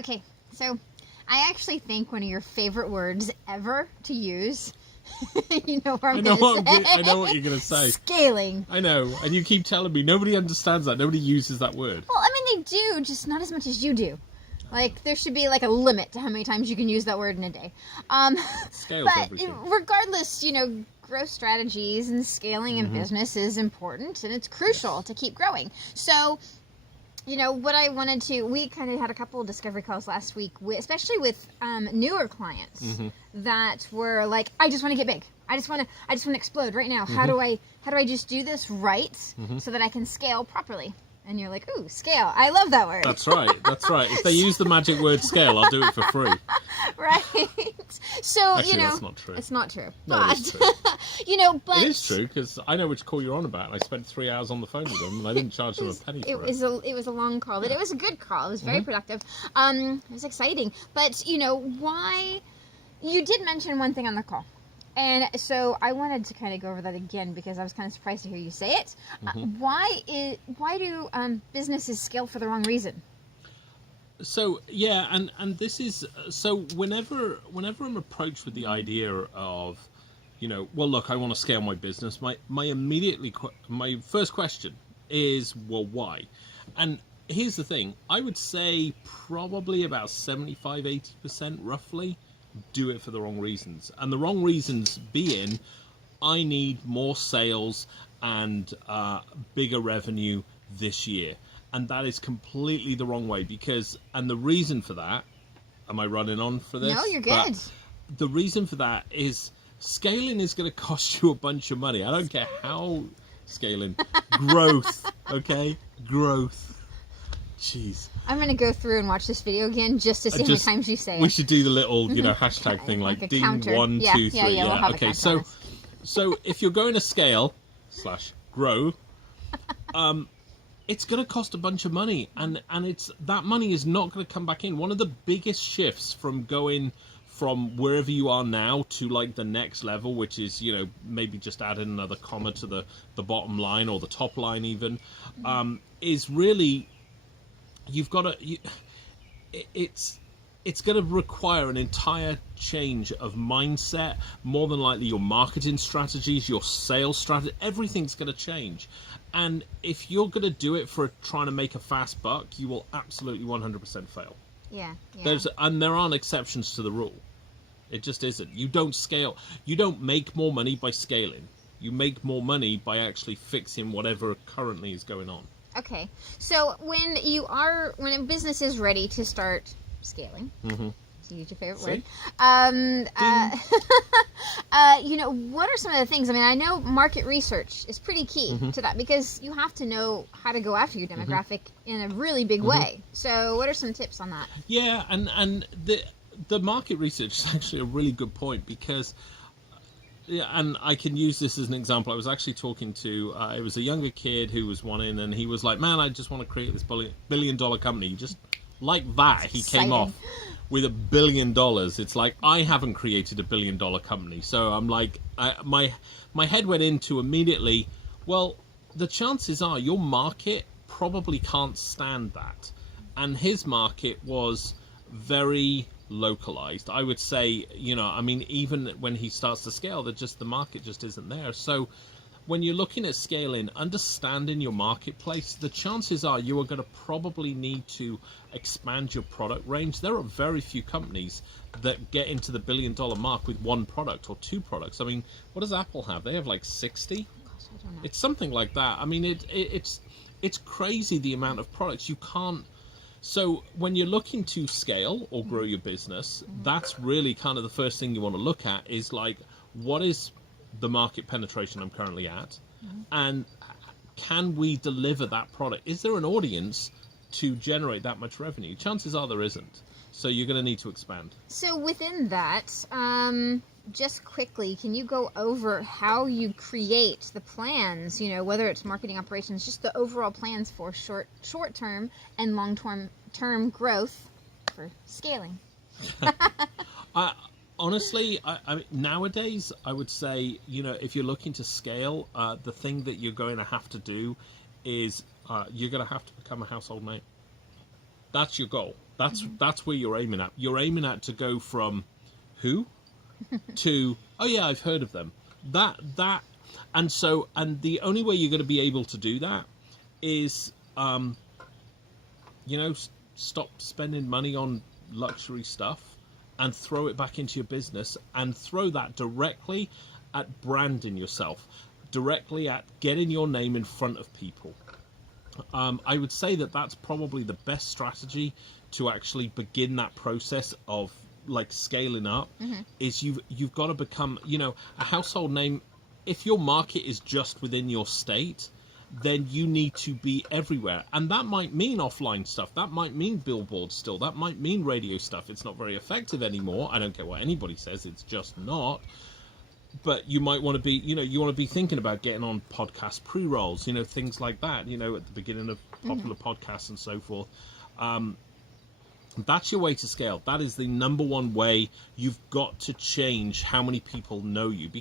Okay, so I actually think one of your favorite words ever to use, you know what I'm going to say. I know what you're going to say. Scaling. I know, and you keep telling me nobody understands that. Nobody uses that word. Well, I mean, they do, just not as much as you do. Like, there should be like a limit to how many times you can use that word in a day. Scales but everything. Regardless, growth strategies and scaling in business is important, and it's crucial to keep growing. So, what I wanted to, we kind of had a couple of discovery calls last week, especially with newer clients that were like, I just want to get big. I just want to explode right now. How do I just do this right so that I can scale properly? And you're like, ooh, scale. I love that word. That's right. If they use the magic word scale, I'll do it for free. Right. So, Actually, that's not true. It's not true. No, but, it is true. But... It is true, because I know which call you're on about. I spent 3 hours on the phone with them, and I didn't charge them a penny for it. It was a long call, but it was a good call. It was very productive. It was exciting. But, why... You did mention one thing on the call. And so I wanted to kind of go over that again because I was kind of surprised to hear you say it. Why do businesses scale for the wrong reason? So yeah, and this is so whenever I'm approached with the idea of, well, look, I want to scale my business. My first question is, well, why? And here's the thing: I would say probably about 75-80% roughly do it for the wrong reasons, and the wrong reasons being, I need more sales and bigger revenue this year, and that is completely the wrong way. And the reason for that, am I running on for this? No, you're good. But the reason for that is scaling is going to cost you a bunch of money. I don't care how scaling, growth, okay, growth. Jeez. I'm going to go through and watch this video again just to see how many times you say it. We should do the little, hashtag thing, like Dean counter. 1, 2, 3. Yeah, we'll have okay, so if you're going to scale / grow, it's going to cost a bunch of money, and that money is not going to come back in. One of the biggest shifts from going from wherever you are now to like the next level, which is, maybe just adding another comma to the bottom line or the top line even, is really... You've got to. It's going to require an entire change of mindset. More than likely, your marketing strategies, your sales strategy, everything's going to change. And if you're going to do it for trying to make a fast buck, you will absolutely 100% fail. Yeah. There aren't exceptions to the rule. It just isn't. You don't scale. You don't make more money by scaling. You make more money by actually fixing whatever currently is going on. Okay, so when a business is ready to start scaling, to use your favorite word, what are some of the things? I mean, I know market research is pretty key to that because you have to know how to go after your demographic in a really big way. So what are some tips on that? Yeah, and the market research is actually a really good point because... Yeah, and I can use this as an example. I was actually talking to, it was a younger kid who was wanting, and he was like, man, I just want to create this billion-dollar company. Just like that, he came off with $1 billion. It's like, I haven't created a billion-dollar company. So I'm like, my head went into immediately, well, the chances are your market probably can't stand that. And his market was very... localized, I would say. Even when he starts to scale, the market just isn't there. So when you're looking at scaling, understanding your marketplace, the chances are you are going to probably need to expand your product range. There are very few companies that get into the $1 billion mark with one product or two products. I mean, what does Apple have? They have like 60. Gosh, I don't know. It's something like that. I mean, it's crazy the amount of products you can't. So when you're looking to scale or grow your business, that's really kind of the first thing you want to look at is like, what is the market penetration I'm currently at? And can we deliver that product? Is there an audience to generate that much revenue? Chances are there isn't. So you're going to need to expand. So within that, just quickly, can you go over how you create the plans, whether it's marketing operations, just the overall plans for short-term and long-term growth for scaling? Honestly, nowadays, I would say, if you're looking to scale, the thing that you're going to have to do is you're going to have to become a household name. That's your goal. That's where you're aiming at. You're aiming at to go from who to, oh yeah, I've heard of them. And the only way you're going to be able to do that is, stop spending money on luxury stuff and throw it back into your business, and throw that directly at branding yourself, directly at getting your name in front of people. I would say that that's probably the best strategy to actually begin that process of like scaling up. Is you've got to become, a household name. If your market is just within your state, then you need to be everywhere, and that might mean offline stuff, that might mean billboards still, that might mean radio stuff. It's not very effective anymore. I don't care what anybody says, it's just not. But you might want to be, you want to be thinking about getting on podcast pre-rolls, things like that, at the beginning of popular podcasts and so forth. That's your way to scale. That is the number one way. You've got to change how many people know you, because